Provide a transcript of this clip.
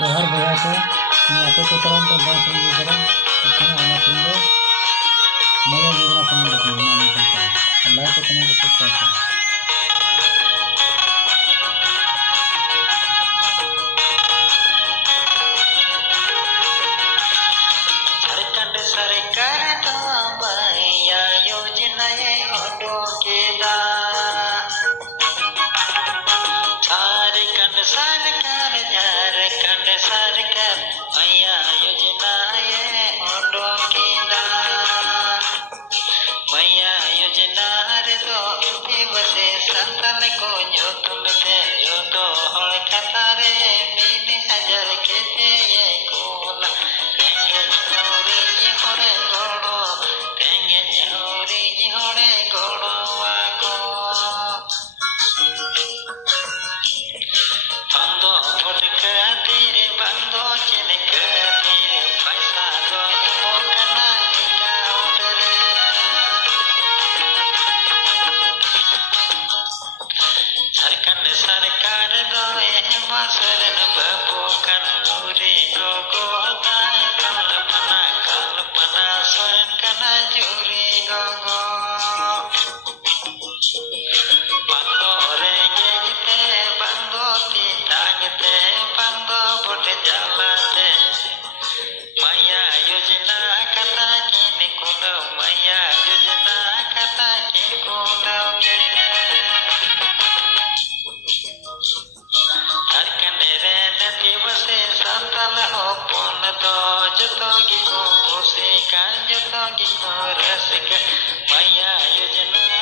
जोहार बया को आते को तरह तो बांस रंग करा इतना आना सुंदर मया योजना संबंध में नाम चलता है लाइक को कमेंट सब्सक्राइब करें। झारखंड सरकार तो मया योजना उडोकेदा। झारखंड सरकार मया योजना उडोकेदा। मया योजना रे दो दिवसे संतान को जोतुम ते जोतो हड़ कतारे 3000 के ते ये कोला रेंगे जोरी हड़े गोड़ो रेंगे जोरी हड़े गोड़ो वाको बंदो भटका तेरे बंदो चिनका तेरे पैसा दो मोकना एकाउंट रे। झारखंड सरकार दोए मासरन बाबू कनूरी गोगो दाय कल्पना स्वयं कना जूरी गोगो बंदो रेंगे जिते बंदो ती टांगते बंदो बुट जलाते मया योजना कथा की निकुंड मया योजना कथा की कुंडव के झारखंड रे दिवसे संतल होपन दो जतो की को खुशी का जतो की को रसिक मया योजना